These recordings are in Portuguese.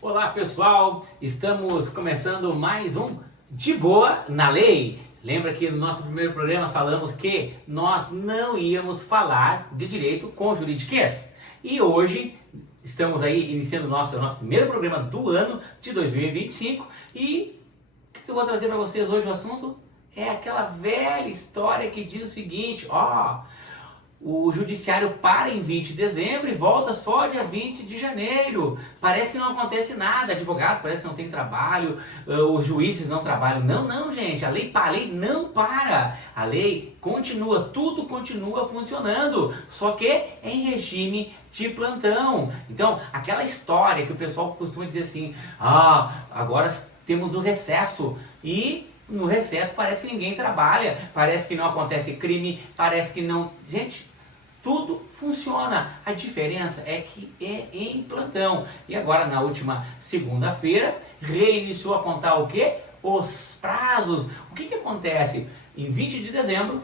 Olá pessoal, estamos começando mais um De Boa na Lei. Lembra que no nosso primeiro programa falamos que nós não íamos falar de direito com juridiquês. E hoje estamos aí iniciando o nosso primeiro programa do ano de 2025 e o que eu vou trazer para vocês hoje? O assunto é aquela velha história que diz o seguinte, o judiciário para em 20 de dezembro e volta só dia 20 de janeiro. Parece que não acontece nada, advogado parece que não tem trabalho, os juízes não trabalham. Não, gente, a lei não para. A lei continua, tudo continua funcionando, só que em regime de plantão. Então, aquela história que o pessoal costuma dizer assim, agora temos o recesso e no recesso parece que ninguém trabalha, parece que não acontece crime, parece que não... Gente, tudo funciona. A diferença é que é em plantão. E agora, na última segunda-feira, reiniciou a contar o quê? Os prazos. O que acontece? Em 20 de dezembro,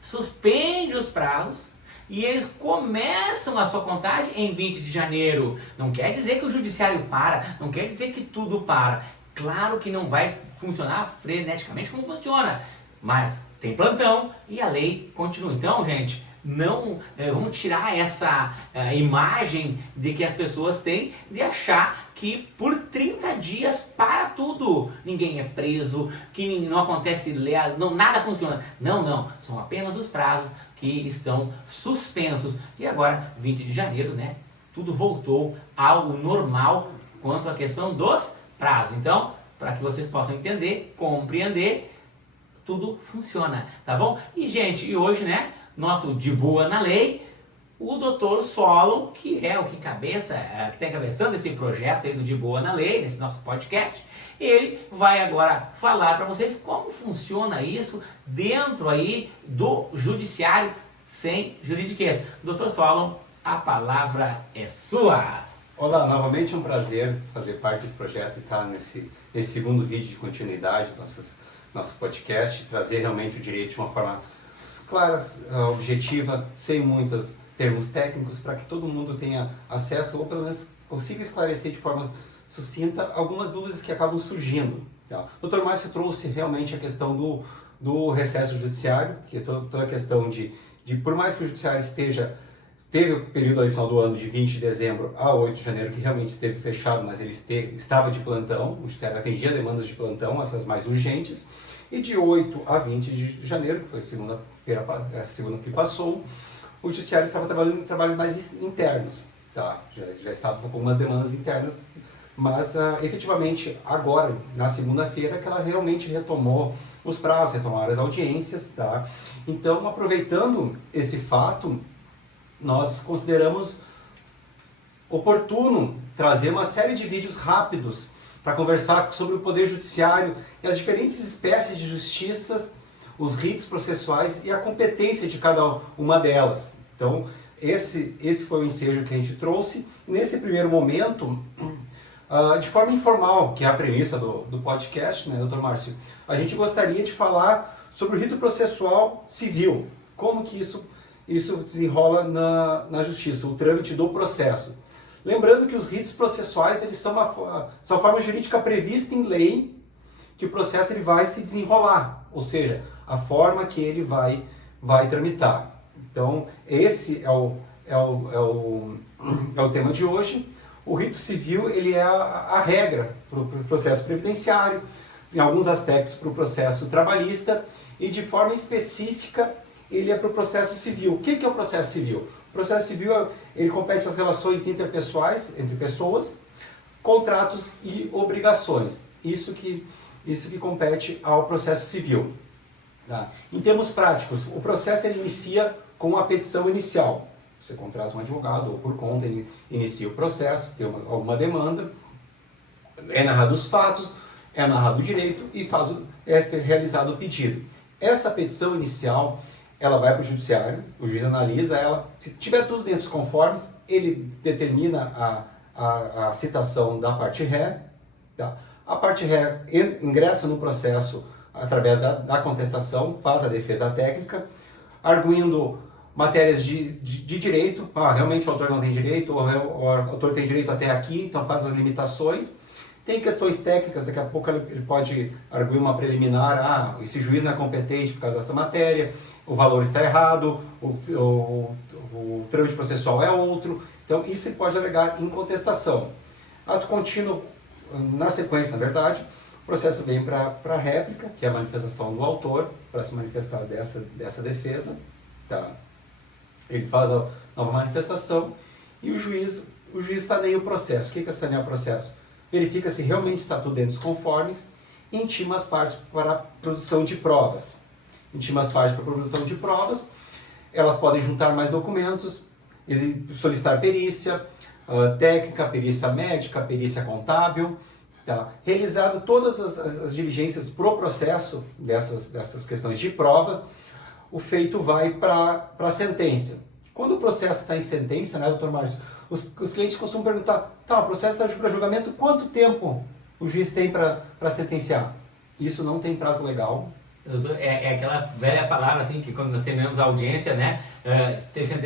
suspende os prazos e eles começam a sua contagem em 20 de janeiro. Não quer dizer que o judiciário para, não quer dizer que tudo para. Claro que não vai funcionar freneticamente como funciona, mas tem plantão e a lei continua. Então, gente, não vamos tirar essa imagem de que as pessoas têm de achar que por 30 dias para tudo. Ninguém é preso, que não acontece, nada funciona. Não, são apenas os prazos que estão suspensos. E agora, 20 de janeiro, né? Tudo voltou ao normal quanto à questão dos prazos. Então, para que vocês possam entender, compreender, tudo funciona, tá bom? E, gente, hoje, né, nosso De Boa na Lei, o Dr. Solon, que é o que está encabeçando esse projeto aí do De Boa na Lei, nesse nosso podcast, ele vai agora falar para vocês como funciona isso dentro aí do judiciário sem juridiquês. Dr. Solon, a palavra é sua. Olá, novamente é um prazer fazer parte desse projeto e estar nesse segundo vídeo de continuidade do nosso podcast, trazer realmente o direito de uma forma clara, objetiva, sem muitos termos técnicos, para que todo mundo tenha acesso ou pelo menos consiga esclarecer de forma sucinta algumas dúvidas que acabam surgindo. Tá? O Dr. Márcio trouxe realmente a questão do recesso judiciário, que é toda a questão de por mais que o judiciário teve o período ali, final do ano, de 20 de dezembro a 8 de janeiro, que realmente esteve fechado, mas ele estava de plantão, o judiciário atendia demandas de plantão, essas mais urgentes, e de 8 a 20 de janeiro, que foi a segunda que passou, o judiciário estava trabalhando em trabalhos mais internos, tá? Já estava com algumas demandas internas, mas efetivamente agora, na segunda-feira, que ela realmente retomou os prazos, retomaram as audiências, tá? Então, aproveitando esse fato, nós consideramos oportuno trazer uma série de vídeos rápidos para conversar sobre o Poder Judiciário e as diferentes espécies de justiças, os ritos processuais e a competência de cada uma delas. Então, esse foi o ensejo que a gente trouxe. Nesse primeiro momento, de forma informal, que é a premissa do podcast, né, Dr. Márcio, a gente gostaria de falar sobre o rito processual civil, como que isso desenrola na justiça, o trâmite do processo. Lembrando que os ritos processuais eles são a forma jurídica prevista em lei que o processo ele vai se desenrolar, ou seja, a forma que ele vai tramitar. Então, esse é o tema de hoje. O rito civil ele é a regra para o processo previdenciário, em alguns aspectos para o processo trabalhista e de forma específica ele é para o processo civil. O que é o processo civil? O processo civil ele compete às relações interpessoais, entre pessoas, contratos e obrigações. Isso que compete ao processo civil. Tá? Em termos práticos, o processo ele inicia com a petição inicial. Você contrata um advogado ou por conta, ele inicia o processo, tem alguma demanda, é narrado os fatos, é narrado o direito e é realizado o pedido. Essa petição inicial ela vai para o judiciário, o juiz analisa ela, se tiver tudo dentro dos conformes, ele determina a citação da parte ré, tá? A parte ré ingressa no processo através da contestação, faz a defesa técnica, arguindo matérias de direito, realmente o autor não tem direito, ou o autor tem direito até aqui, então faz as limitações. Tem questões técnicas, daqui a pouco ele pode arguir uma preliminar, esse juiz não é competente por causa dessa matéria, o valor está errado, o trâmite processual é outro, então isso ele pode alegar em contestação. Ato contínuo, na sequência, na verdade, o processo vem para a réplica, que é a manifestação do autor, para se manifestar dessa defesa. Tá? Ele faz a nova manifestação e o juiz saneia o processo. O que é sanear o processo? Verifica se realmente está tudo dentro dos conformes e intima as partes para a produção de provas. Elas podem juntar mais documentos, solicitar perícia técnica, perícia médica, perícia contábil. Tá? Realizado todas as diligências pro processo dessas questões de prova, o feito vai para a sentença. Quando o processo está em sentença, né, doutor Márcio, os clientes costumam perguntar, o processo está para julgamento, quanto tempo o juiz tem para sentenciar? Isso não tem prazo legal. É aquela velha palavra assim, que quando nós terminamos a audiência, né,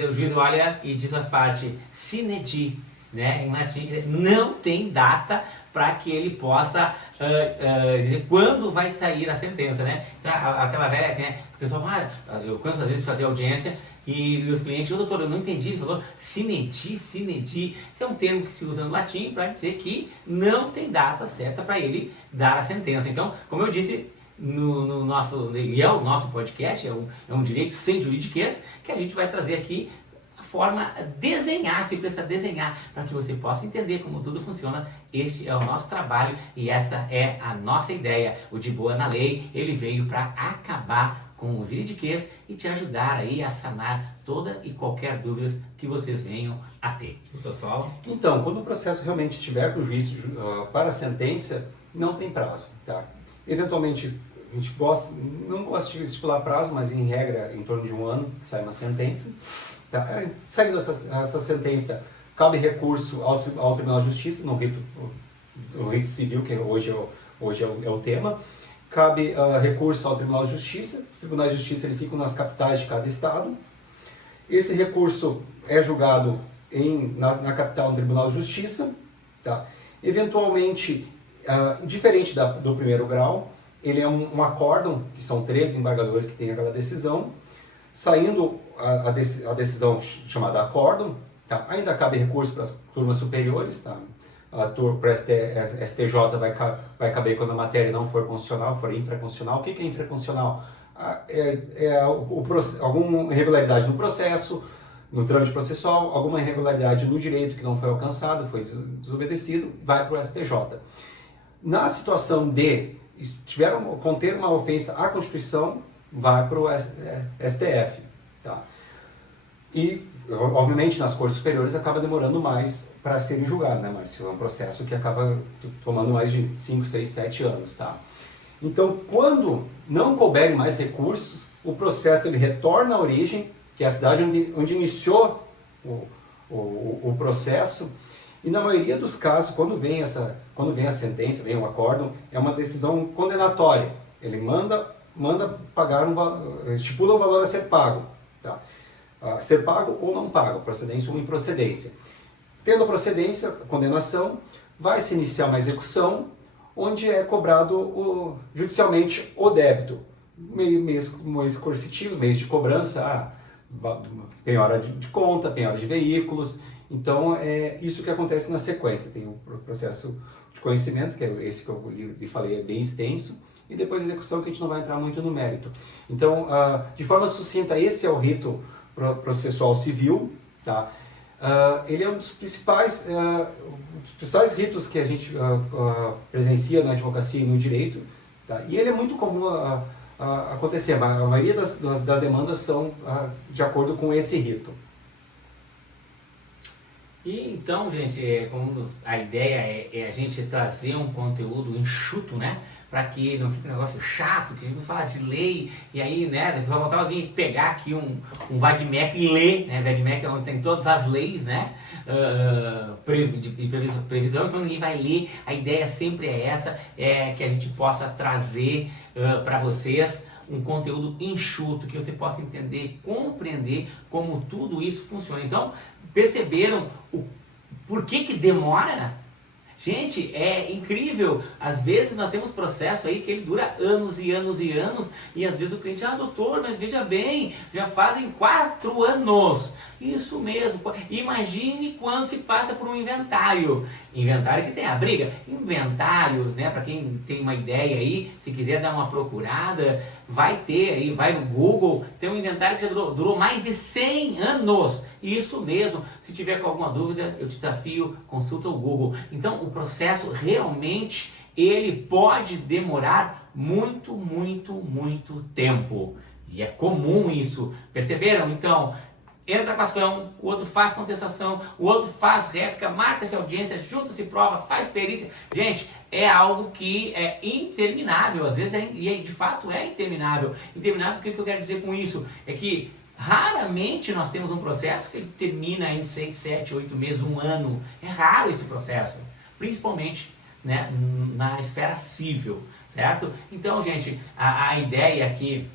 o juiz olha e diz às partes, sine die, né, em latim, não tem data para que ele possa dizer quando vai sair a sentença, né? Então, aquela velha, né, o pessoal, eu canso às vezes de fazer audiência e os clientes, doutor, eu não entendi, ele falou sine die. Isso é um termo que se usa no latim para dizer que não tem data certa para ele dar a sentença. Então, como eu disse, no nosso podcast, é um direito sem juridiquês, que a gente vai trazer aqui a forma desenhar, se precisa desenhar, para que você possa entender como tudo funciona. Este é o nosso trabalho e essa é a nossa ideia. O De Boa na Lei, ele veio para acabar com o juridiquês e te ajudar aí a sanar toda e qualquer dúvida que vocês venham a ter. Doutor Solon? Então, quando o processo realmente estiver com o juiz para a sentença, não tem prazo, tá? Eventualmente, a gente não gosta de estipular prazo, mas em regra, em torno de 1 ano, sai uma sentença. Tá? Saindo essa sentença, cabe recurso ao Tribunal de Justiça, no rito civil, que hoje é o tema. Cabe recurso ao Tribunal de Justiça. Os Tribunais de Justiça ficam nas capitais de cada estado. Esse recurso é julgado na capital no Tribunal de Justiça. Tá? Eventualmente, diferente do primeiro grau, ele é um acórdão, que são 3 desembargadores que têm aquela decisão. Saindo a decisão chamada acórdão, tá? Ainda cabe recurso para as turmas superiores, tá? Para o STJ vai caber quando a matéria não for constitucional, for infraconstitucional. O que é infraconstitucional? Alguma irregularidade no processo, no trâmite processual, alguma irregularidade no direito que não foi alcançado, foi desobedecido, vai para o STJ. Na situação de conter uma ofensa à Constituição, vai para o STF. Tá? E, obviamente, nas cortes superiores acaba demorando mais para serem julgados, né, Márcio? É um processo que acaba tomando mais de 5, 6, 7 anos. Tá? Então, quando não couberem mais recursos, o processo ele retorna à origem, que é a cidade onde iniciou o processo, e na maioria dos casos, quando vem a sentença, vem o acórdão, é uma decisão condenatória. Ele manda pagar estipula o valor a ser pago. Tá? Ser pago ou não pago, procedência ou improcedência. Tendo a procedência, a condenação, vai se iniciar uma execução, onde é cobrado judicialmente o débito. Meios coercitivos, meios de cobrança, penhora de conta, penhora de veículos. Então, é isso que acontece na sequência. Tem o processo de conhecimento, que é esse que eu lhe falei, é bem extenso, e depois a execução, que a gente não vai entrar muito no mérito. Então, de forma sucinta, esse é o rito processual civil. Tá? Ele é um dos principais ritos que a gente presencia na advocacia e no direito. Tá? E ele é muito comum acontecer. A maioria das demandas são de acordo com esse rito. E então, gente, como a ideia é a gente trazer um conteúdo enxuto, né? Para que não fique um negócio chato, que a gente vai falar de lei, e aí, né, vai voltar alguém pegar aqui um VADMEC e ler, né? VADMEC é onde tem todas as leis, né? De previsão, então ninguém vai ler. A ideia sempre é essa, é que a gente possa trazer para vocês um conteúdo enxuto, que você possa entender, compreender como tudo isso funciona. Então, perceberam por que demora? Gente, é incrível. Às vezes nós temos processo aí que ele dura anos e anos e anos, e às vezes o cliente, doutor, mas veja bem, já fazem 4 anos. Isso mesmo. Imagine quando se passa por um inventário. Inventário que tem a briga. Inventários, né? Para quem tem uma ideia aí, se quiser dar uma procurada, vai ter aí, vai no Google, tem um inventário que já durou mais de 100 anos. Isso mesmo. Se tiver com alguma dúvida, eu te desafio, consulta o Google. Então, o processo realmente, ele pode demorar muito, muito, muito tempo. E é comum isso. Perceberam? Então, entra com ação, o outro faz contestação, o outro faz réplica, marca-se audiência, junta-se prova, faz perícia. Gente, é algo que é interminável, às vezes, e de fato é interminável. Interminável, o que eu quero dizer com isso? É que raramente nós temos um processo que ele termina em 6, 7, 8 meses, 1 ano. É raro esse processo, principalmente, né, na esfera civil, certo? Então, gente, a ideia aqui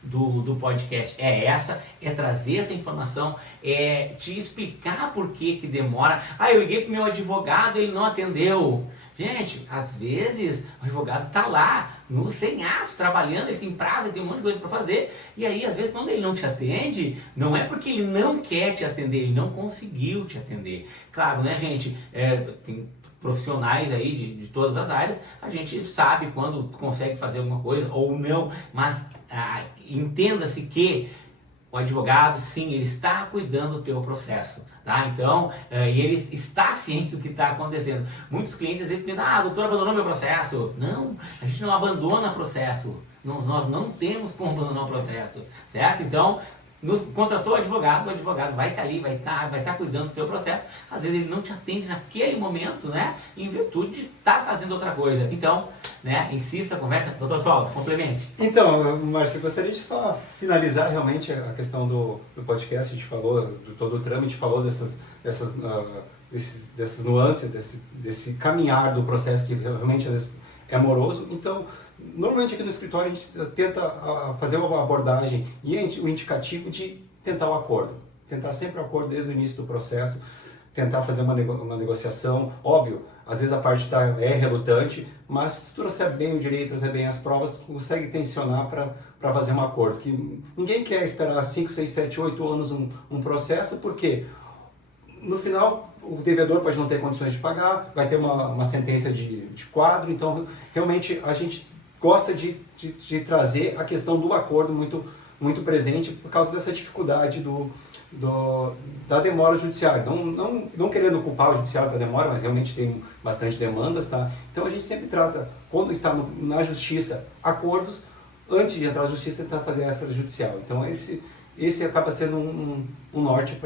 do podcast é essa, é trazer essa informação, é te explicar por que demora. Eu liguei pro meu advogado, ele não atendeu. Gente, às vezes o advogado está lá, no senhaço, trabalhando, ele tem prazo, ele tem um monte de coisa para fazer, e aí às vezes quando ele não te atende, não é porque ele não quer te atender, ele não conseguiu te atender. Claro, né, gente, tem profissionais aí de todas as áreas, a gente sabe quando consegue fazer alguma coisa ou não, mas entenda-se que o advogado, sim, ele está cuidando do teu processo, tá? Então, e ele está ciente do que está acontecendo. Muitos clientes às vezes pensam, a doutora abandonou meu processo. Não, a gente não abandona o processo. Nós não temos como abandonar o processo, certo? Então, contratou o advogado vai estar ali, vai estar cuidando do teu processo. Às vezes ele não te atende naquele momento, né? Em virtude de estar fazendo outra coisa. Então, né? Insista, conversa. Doutor Saulo, complemente. Então, Márcio, eu gostaria de só finalizar realmente a questão do podcast. A gente falou do todo o trâmite, falou dessas nuances, desse caminhar do processo que realmente às vezes é moroso. Então, normalmente aqui no escritório a gente tenta fazer uma abordagem e o indicativo de tentar o acordo. Tentar sempre o acordo desde o início do processo, tentar fazer uma negociação. Óbvio, às vezes a parte é relutante, mas se tu trouxer bem o direito, trouxer bem as provas, tu consegue tensionar para fazer um acordo. Que ninguém quer esperar 5, 6, 7, 8 anos um processo, porque no final o devedor pode não ter condições de pagar, vai ter uma sentença de quadro. Então realmente a gente gosta de trazer a questão do acordo muito, muito presente por causa dessa dificuldade da demora judiciária. Não querendo culpar o judiciário da demora, mas realmente tem bastante demandas, tá? Então a gente sempre trata, quando está na justiça, acordos, antes de entrar na justiça, tentar fazer essa judicial. Então esse acaba sendo um norte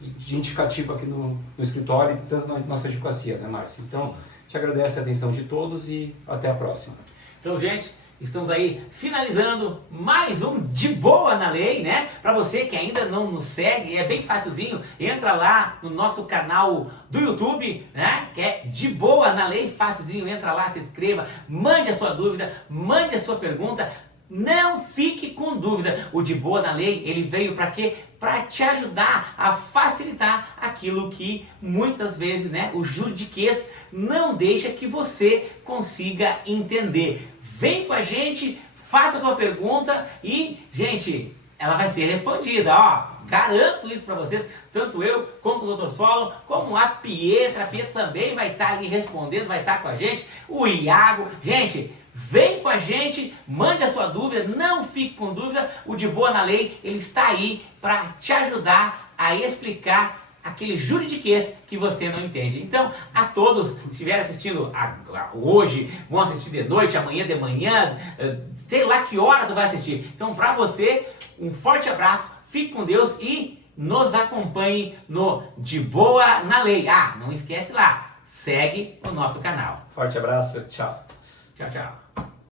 de indicativo aqui no escritório e tanto na nossa advocacia, né, Márcio? Então, te agradeço a atenção de todos e até a próxima. Então, gente, estamos aí finalizando mais um De Boa na Lei, né? Para você que ainda não nos segue, é bem facilzinho, entra lá no nosso canal do YouTube, né? Que é De Boa na Lei, facilzinho, entra lá, se inscreva, mande a sua dúvida, mande a sua pergunta. Não fique com dúvida. O De Boa na Lei, ele veio para quê? Para te ajudar a facilitar aquilo que muitas vezes, né, o juridiquês não deixa que você consiga entender. Vem com a gente, faça a sua pergunta e, gente, ela vai ser respondida, ó. Garanto isso para vocês, tanto eu como o Dr. Solo, como a Pietra. A Pietra também vai estar ali respondendo, vai estar com a gente. O Iago, gente, vem com a gente, mande a sua dúvida, não fique com dúvida. O De Boa na Lei, ele está aí para te ajudar a explicar aquele juridiquês que você não entende. Então, a todos que estiverem assistindo hoje, vão assistir de noite, amanhã de manhã, sei lá que hora tu vai assistir. Então, para você, um forte abraço, fique com Deus e nos acompanhe no De Boa na Lei. Não esquece lá, segue o nosso canal. Forte abraço, tchau. Tchau, tchau.